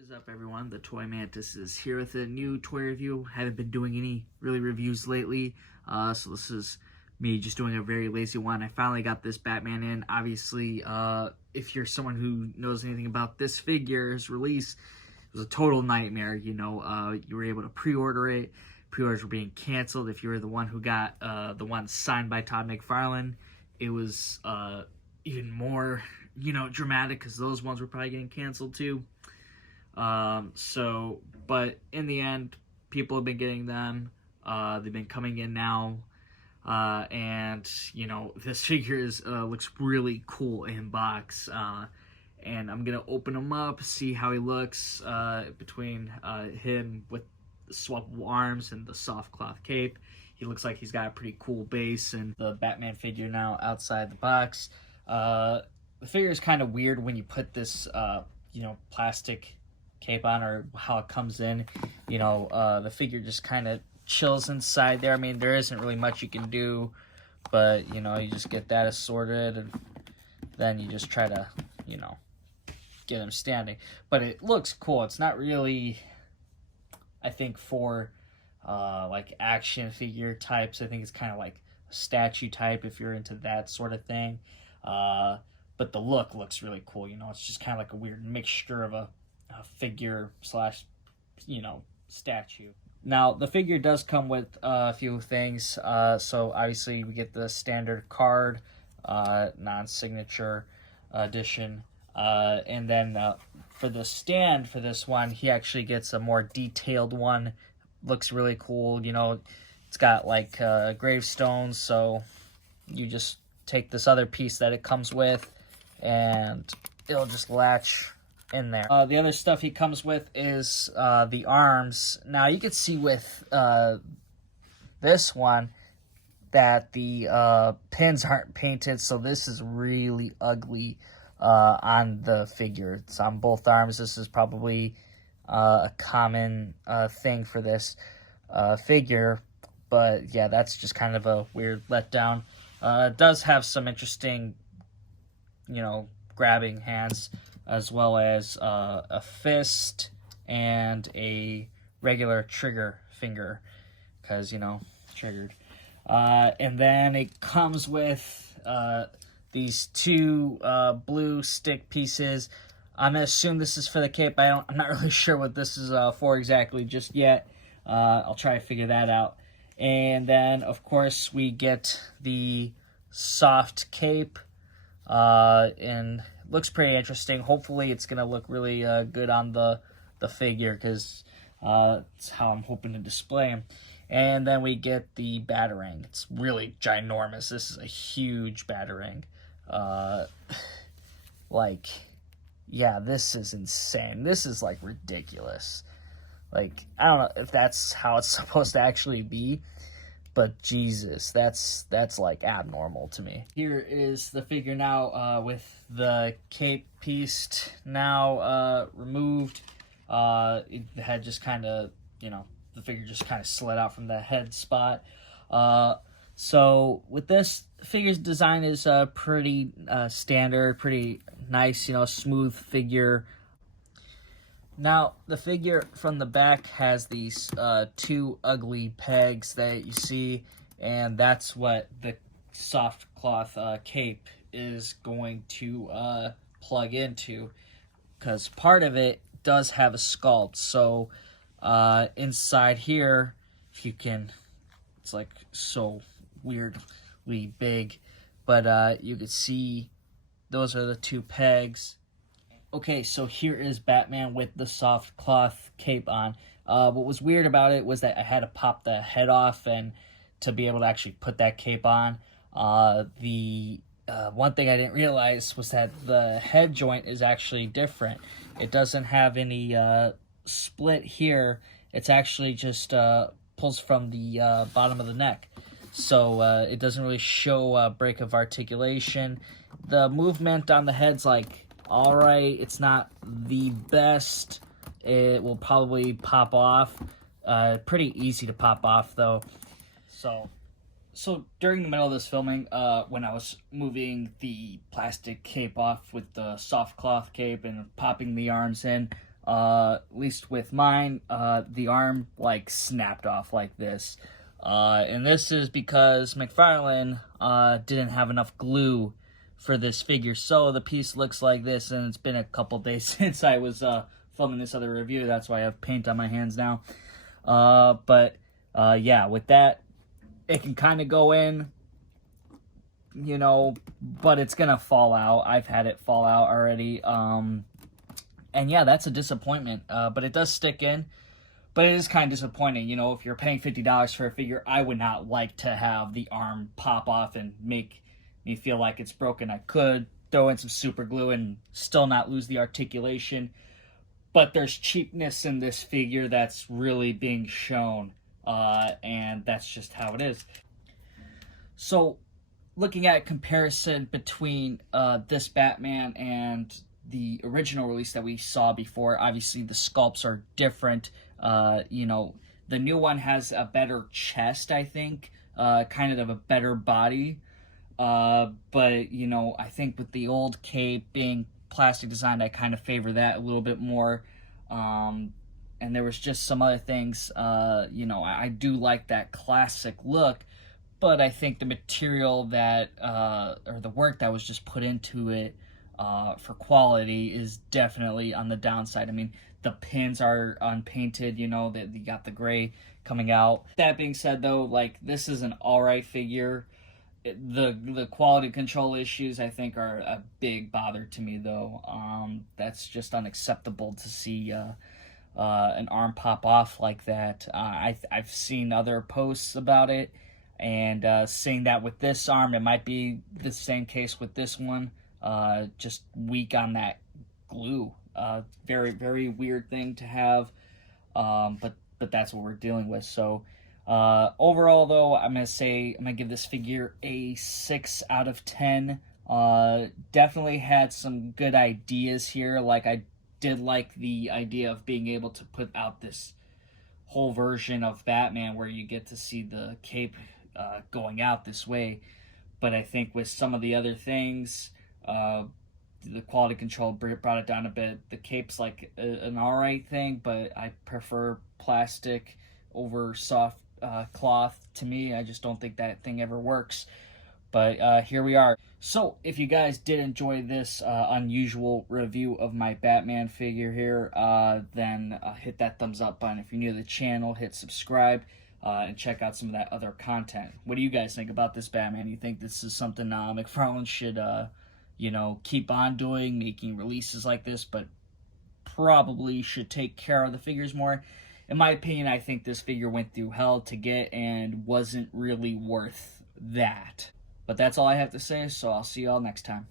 is up, everyone? The Toy Mantis is here with a new toy review. Haven't been doing any really reviews lately, so this is me just doing a very lazy one. I finally got this Batman in. Obviously, if you're someone who knows anything about this figure's release, it was a total nightmare. You know, you were able to pre-order it. Pre-orders were being canceled. If you were the one who got the one signed by Todd McFarlane, it was even more, dramatic because those ones were probably getting canceled too. But in the end, people have been getting them. They've been coming in now. And this figure looks really cool in box. And I'm gonna open him up, see how he looks between him with the swappable arms and the soft cloth cape. He looks like he's got a pretty cool base, and the Batman figure now outside the box. The figure is kind of weird when you put this, plastic cape on, or how it comes in. The figure just kind of chills inside there. I mean, there isn't really much you can do, but, you just get that assorted, and then you just try to, get him standing. But it looks cool. It's not really, I think, for, like, action figure types. I think it's kind of like a statue type if you're into that sort of thing. But the look looks really cool. It's just kind of like a weird mixture of a figure slash, statue. Now, the figure does come with a few things. So, obviously, we get the standard card, non-signature edition. And then for the stand for this one, he actually gets a more detailed one. Looks really cool. It's got, like, gravestones. So, you just take this other piece that it comes with, and it'll just latch in there. The other stuff he comes with is the arms. Now, you can see with this one that the pins aren't painted, so this is really ugly on the figure. It's on both arms. This is probably a common thing for this figure, but yeah, that's just kind of a weird letdown. It does have some interesting, grabbing hands, as well as a fist and a regular trigger finger, because, triggered. And then it comes with these two blue stick pieces. I'm going to assume this is for the cape. I'm not really sure what this is for exactly just yet. I'll try to figure that out. And then, of course, we get the soft cape, and looks pretty interesting. Hopefully, it's going to look really good on the figure, because that's how I'm hoping to display him. And then we get the Batarang. It's really ginormous. This is a huge Batarang. This is insane. This is, like, ridiculous. Like, I don't know if that's how it's supposed to actually be, but Jesus, that's like abnormal to me. Here is the figure now with the cape piece now removed. The head just kind of, the figure just kind of slid out from the head spot. So with this, figure's design is pretty standard, pretty nice, smooth figure. Now, the figure from the back has these two ugly pegs that you see, and that's what the soft cloth cape is going to plug into, because part of it does have a sculpt. So inside here, if you can, it's like so weirdly big, but you can see those are the two pegs. Okay, so here is Batman with the soft cloth cape on. What was weird about it was that I had to pop the head off and to be able to actually put that cape on. The one thing I didn't realize was that the head joint is actually different. It doesn't have any split here. It's actually just pulls from the bottom of the neck. So it doesn't really show a break of articulation. The movement on the head's like, all right, it's not the best. It will probably pop off. Pretty easy to pop off, though. So during the middle of this filming, when I was moving the plastic cape off with the soft cloth cape and popping the arms in, At least with mine, the arm like snapped off like this. And this is because McFarlane didn't have enough glue for this figure, so the piece looks like this. And it's been a couple days since I was filming this other review. That's why I have paint on my hands now. But yeah, with that, it can kind of go in, you know, but it's gonna fall out. I've had it fall out already. And yeah, that's a disappointment. But it does stick in. But it is kind of disappointing, you know, if you're paying $50 for a figure, I would not like to have the arm pop off and make me feel like it's broken. I could throw in some super glue and still not lose the articulation. But there's cheapness in this figure that's really being shown. And that's just how it is. So, looking at comparison between this Batman and the original release that we saw before, obviously the sculpts are different. You know, the new one has a better chest, I think, kind of a better body. But, you know, I think with the old cape being plastic designed, I kind of favor that a little bit more. And there was just some other things, you know, I do like that classic look, but I think the material that, or the work that was just put into it, for quality is definitely on the downside. I mean, the pins are unpainted, you know, that you got the gray coming out. That being said, though, like, this is an alright figure. The quality control issues, I think, are a big bother to me, though. That's just unacceptable to see an arm pop off like that. I've seen other posts about it, and saying that with this arm, it might be the same case with this one. Just weak on that glue. Very, very weird thing to have, but that's what we're dealing with. So overall, though, I'm gonna give this figure a 6 out of 10. Definitely had some good ideas here. Like, I did like the idea of being able to put out this whole version of Batman where you get to see the cape going out this way. But I think with some of the other things, the quality control brought it down a bit. The cape's like an alright thing, but I prefer plastic over soft cloth. To me, I just don't think that thing ever works. But here we are. So if you guys did enjoy this unusual review of my Batman figure here, then hit that thumbs up button. If you're new to the channel, hit subscribe. And check out some of that other content. What do you guys think about this Batman? You think this is something McFarlane should you know, keep on doing, making releases like this, but probably should take care of the figures more? In my opinion, I think this figure went through hell to get and wasn't really worth that. But that's all I have to say, so I'll see y'all next time.